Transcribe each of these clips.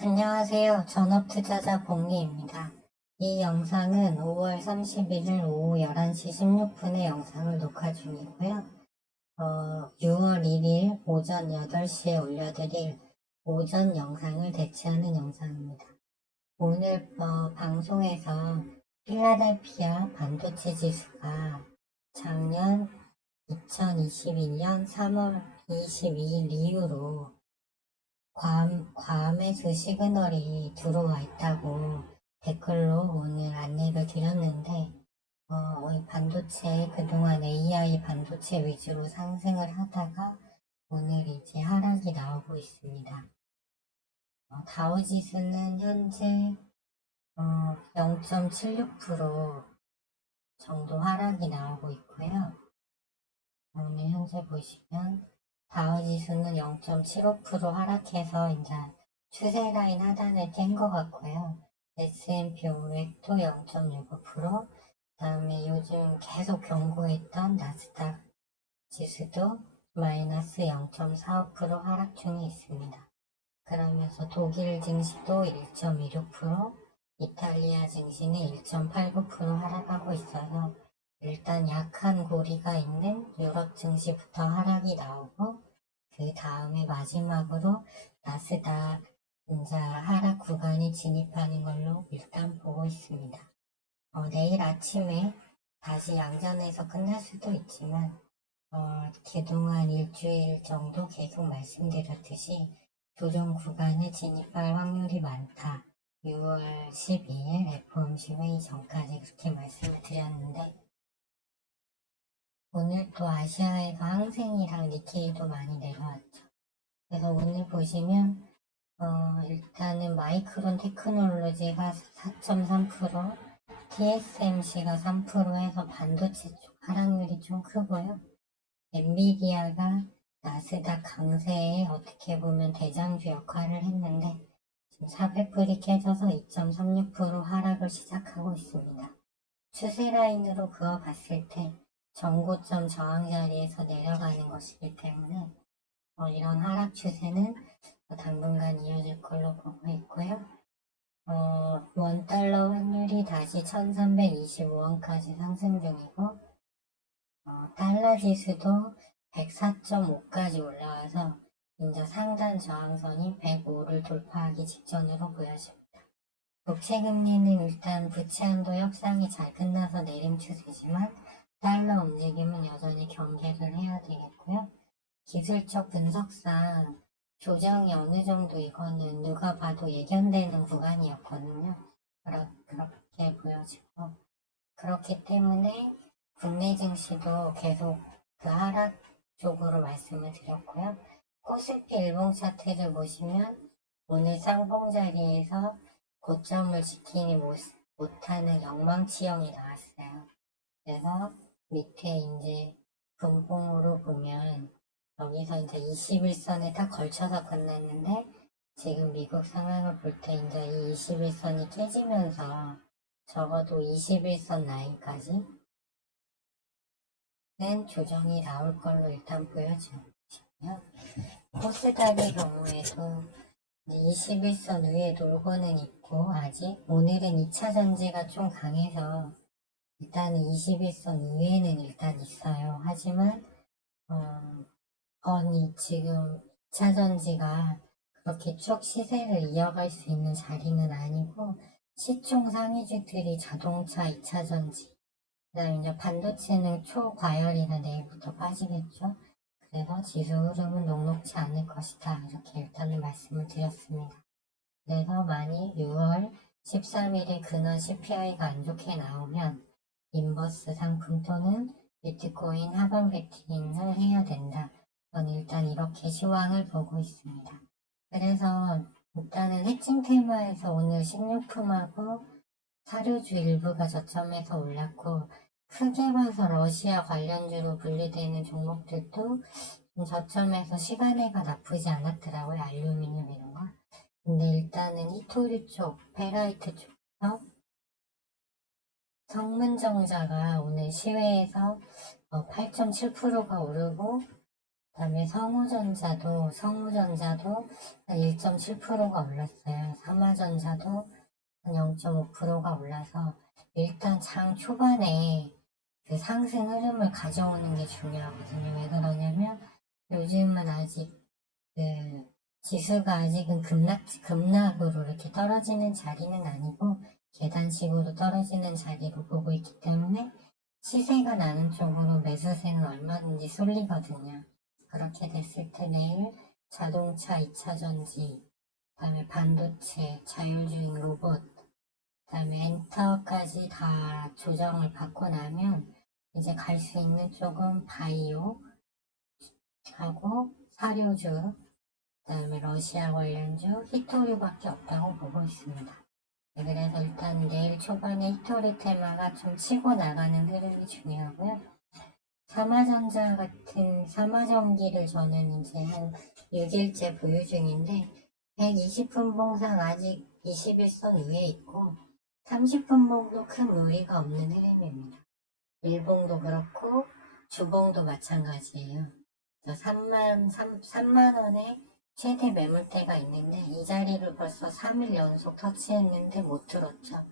안녕하세요. 전업투자자 봉리입니다. 이 영상은 5월 31일 오후 11시 16분에 영상을 녹화 중이고요. 6월 1일 오전 8시에 올려드릴 오전 영상을 대체하는 영상입니다. 오늘 방송에서 필라델피아 반도체 지수가 작년 2021년 3월 22일 이후로 과매수 시그널이 들어와 있다고 댓글로 오늘 안내를 드렸는데, 이 반도체, 그동안 AI 반도체 위주로 상승을 하다가 오늘 이제 하락이 나오고 있습니다. 다우지수는 현재 0.76% 정도 하락이 나오고 있고요. 오늘 현재 보시면 다우지수는 0.75% 하락해서 이제 추세 라인 하단을 깬 것 같고요. S&P 500도 0.65%, 그다음에 요즘 계속 경고했던 나스닥 지수도 마이너스 0.45% 하락 중에 있습니다. 그러면서 독일 증시도 1.26%, 이탈리아 증시는 1.89% 하락하고 있어서 일단 약한 고리가 있는 유럽 증시부터 하락이 나오고, 그 다음에 마지막으로 나스닥 이제 하락 구간이 진입하는 걸로 일단 보고 있습니다. 내일 아침에 다시 양전에서 끝날 수도 있지만, 그동안 일주일 정도 계속 말씀드렸듯이 조정 구간에 진입할 확률이 많다. 6월 12일 FOMC 회의 전까지 그렇게 말씀을 드렸는데, 오늘 또 아시아에서 항생이랑 니케이도 많이 내려왔죠. 그래서 오늘 보시면 일단은 마이크론 테크놀로지가 4.3%, TSMC가 3% 해서 반도체 쪽 하락률이 좀 크고요. 엔비디아가 나스닥 강세에 어떻게 보면 대장주 역할을 했는데 지금 400불이 깨져서 2.36% 하락을 시작하고 있습니다. 추세 라인으로 그어봤을 때 전고점 저항 자리에서 내려가는 것이기 때문에 이런 하락 추세는 당분간 이어질 걸로 보고 있고요. 원달러 환율이 다시 1325원까지 상승 중이고, 달러 지수도 104.5까지 올라와서 이제 상단 저항선이 105를 돌파하기 직전으로 보여집니다. 국채금리는 일단 부채 한도 협상이 잘 끝나서 내림 추세지만 달러 움직임은 여전히 경계를 해야 되겠고요. 기술적 분석상 조정이 어느 정도 이거는 누가 봐도 예견되는 구간이었거든요. 그렇게 보여지고, 그렇기 때문에 국내 증시도 계속 그 하락 쪽으로 말씀을 드렸고요. 코스피 일봉 차트를 보시면 오늘 쌍봉 자리에서 고점을 지키지 못하는 엉망치형이 나왔어요. 그래서 밑에 이제 분봉으로 보면 여기서 이제 21선에 딱 걸쳐서 끝났는데, 지금 미국 상황을 볼 때 이제 이 21선이 깨지면서 적어도 21선 라인까지는 조정이 나올 걸로 일단 보여지고요. 코스닥의 경우에도 21선 위에 놀고는 있고, 아직 오늘은 2차 전지가 좀 강해서 일단은 21선 위에는 일단 있어요. 하지만 지금 2차 전지가 그렇게 쭉 시세를 이어갈 수 있는 자리는 아니고, 시총 상위주들이 자동차 2차 전지, 그다음에 이제 반도체는 초과열이나 내일부터 빠지겠죠. 그래서 지수 흐름은 녹록지 않을 것이다. 이렇게 일단은 말씀을 드렸습니다. 그래서 만일 6월 13일에 근원 CPI가 안 좋게 나오면 인버스 상품 또는 비트코인 하방 베팅을 해야 된다. 저는 일단 이렇게 시황을 보고 있습니다. 그래서 일단은 해칭 테마에서 오늘 식료품하고 사료주 일부가 저점에서 올랐고, 크게 봐서 러시아 관련주로 분류되는 종목들도 좀 저점에서 시간에가 나쁘지 않았더라고요. 알루미늄 이런 거. 근데 일단은 히토류 쪽, 페라이트 쪽에서 성문정자가 오늘 시외에서 8.7%가 오르고, 그다음에 성우전자도 한 1.7%가 올랐어요. 삼화전자도 한 0.5%가 올라서 일단 장 초반에 그 상승 흐름을 가져오는 게 중요하거든요. 왜 그러냐면 요즘은 아직 그 지수가 아직은 급락으로 이렇게 떨어지는 자리는 아니고 계단식으로 떨어지는 자리로 보고 있기 때문에 시세가 나는 쪽으로 매수세는 얼마든지 쏠리거든요. 그렇게 됐을 때 내일 자동차 2차전지, 그다음에 반도체, 자율주행 로봇, 그다음에 엔터까지 다 조정을 받고 나면 이제 갈 수 있는 쪽은 바이오 하고 사료주, 그다음에 러시아 관련주, 히토류밖에 없다고 보고 있습니다. 네, 그래서 일단 내일 초반에 히토류 테마가 좀 치고 나가는 흐름이 중요하고요. 삼화전기를 저는 이제 한 6일째 보유 중인데 120분 봉상 아직 21선 위에 있고 30분 봉도 큰 무리가 없는 흐름입니다. 일봉도 그렇고 주봉도 마찬가지예요. 3만 원에 최대 매물대가 있는데 이 자리를 벌써 3일 연속 터치했는데 못 뚫었죠.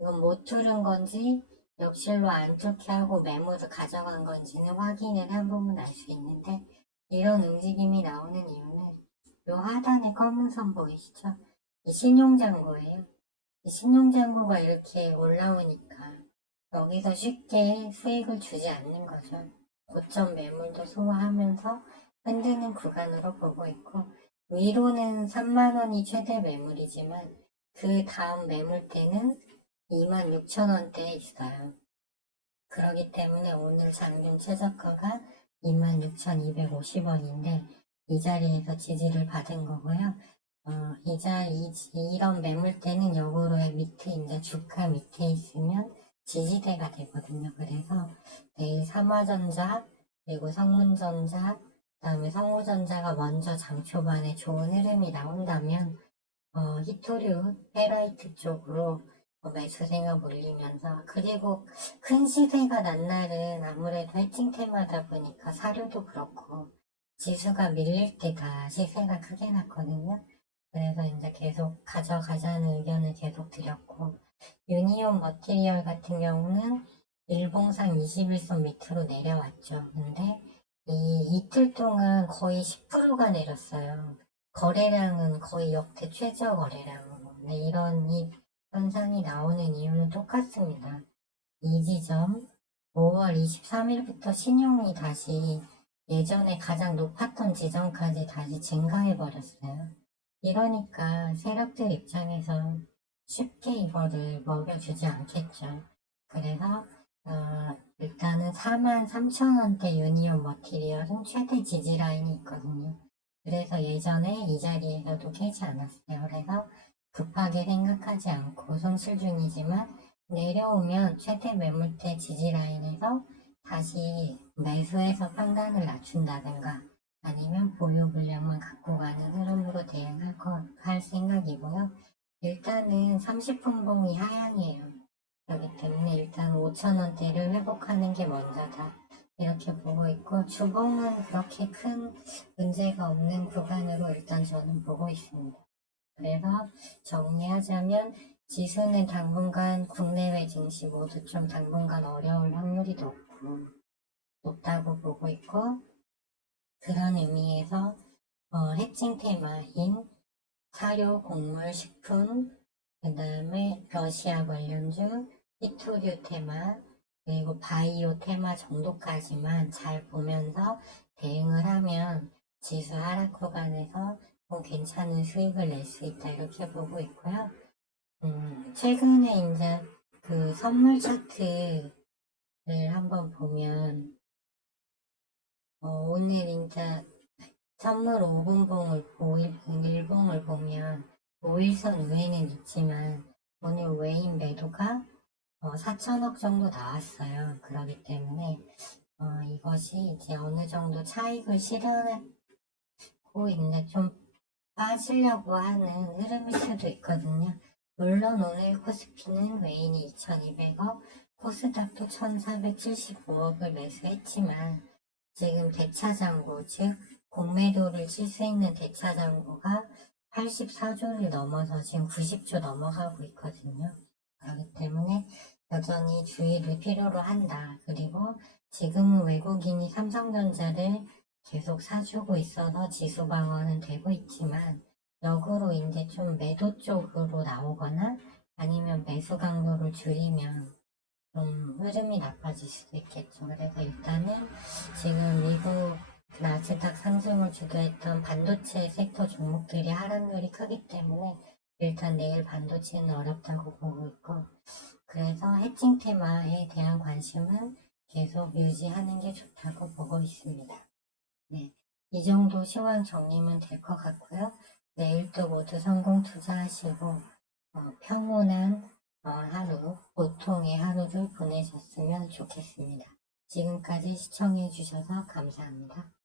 이건 못 뚫은 건지 역실로 안 좋게 하고 매물을 가져간 건지는 확인을 해보면 알 수 있는데 이런 움직임이 나오는 이유는 요 하단에 검은 선 보이시죠? 이 신용잔고예요. 이 신용잔고가 이렇게 올라오니까 여기서 쉽게 수익을 주지 않는 거죠. 고점 매물도 소화하면서 흔드는 구간으로 보고 있고 위로는 3만원이 최대 매물이지만 그 다음 매물대는 26,000원대에 있어요. 그렇기 때문에 오늘 장중 최저가가 26,250원인데 이 자리에서 지지를 받은 거고요. 이런 매물대는 역으로의 밑에 이제 주가 밑에 있으면 지지대가 되거든요. 그래서 내일 삼화전자 그리고 성문전자 그다음에 성우전자가 먼저 장 초반에 좋은 흐름이 나온다면 히토류 페라이트 쪽으로 매수세가 몰리면서 그리고 큰 시세가 난 날은 아무래도 해칭 테마다 보니까 사료도 그렇고 지수가 밀릴 때가 시세가 크게 났거든요. 그래서 이제 계속 가져가자는 의견을 계속 드렸고 유니온 머티리얼 같은 경우는 일봉상 21선 밑으로 내려왔죠. 근데 이 이틀 동안 거의 10%가 내렸어요. 거래량은 거의 역대 최저 거래량으로. 네, 이런 이 현상이 나오는 이유는 똑같습니다. 이 지점 5월 23일부터 신용이 다시 예전에 가장 높았던 지점까지 다시 증가해 버렸어요. 이러니까 세력들 입장에서 쉽게 이거를 먹여주지 않겠죠. 그래서 일단은 43,000원대 유니온 머티리얼은 최대 지지 라인이 있거든요. 그래서 예전에 이 자리에서도 깨지 않았어요. 그래서 급하게 생각하지 않고 손실 중이지만 내려오면 최대 매물대 지지 라인에서 다시 매수해서 판단을 낮춘다든가 아니면 보유 물량만 갖고 가는 흐름으로 할 생각이고요. 일단은 30분 봉이 하향이에요. 그렇기 때문에 일단 5,000원대를 회복하는 게 먼저다. 이렇게 보고 있고 주봉은 그렇게 큰 문제가 없는 구간으로 일단 저는 보고 있습니다. 그래서 정리하자면 지수는 당분간 국내외 증시 모두 좀 당분간 어려울 확률이 높다고 보고 있고 그런 의미에서 해칭 테마인 사료, 곡물, 식품, 그 다음에 러시아 관련주, 히토류 테마, 그리고 바이오 테마 정도까지만 잘 보면서 대응을 하면 지수 하락 구간에서 괜찮은 수익을 낼 수 있다 이렇게 보고 있고요. 최근에 이제 그 선물 차트를 한번 보면 오늘 이제 선물 5분봉을 1봉을 보면 5일선 위에는 있지만 오늘 외인 매도가 4천억 정도 나왔어요. 그렇기 때문에 이것이 이제 어느 정도 차익을 실현하고 있는데 좀 빠지려고 하는 흐름일 수도 있거든요. 물론 오늘 코스피는 외인이 2,200억, 코스닥도 1,475억을 매수했지만 지금 대차장고, 즉 공매도를 칠 수 있는 대차장고가 84조를 넘어서 지금 90조 넘어가고 있거든요. 그렇기 때문에 여전히 주의를 필요로 한다. 그리고 지금은 외국인이 삼성전자를 계속 사주고 있어서 지수 방어는 되고 있지만 역으로 이제 좀 매도 쪽으로 나오거나 아니면 매수 강도를 줄이면 좀 흐름이 나빠질 수도 있겠죠. 그래서 일단은 지금 미국 나스닥 상승을 주도했던 반도체 섹터 종목들이 하락률이 크기 때문에 일단 내일 반도체는 어렵다고 보고 있고, 그래서 해칭 테마에 대한 관심은 계속 유지하는 게 좋다고 보고 있습니다. 네, 이 정도 시황 정리면 될 것 같고요. 내일도 모두 성공 투자하시고 평온한 하루, 보통의 하루를 보내셨으면 좋겠습니다. 지금까지 시청해 주셔서 감사합니다.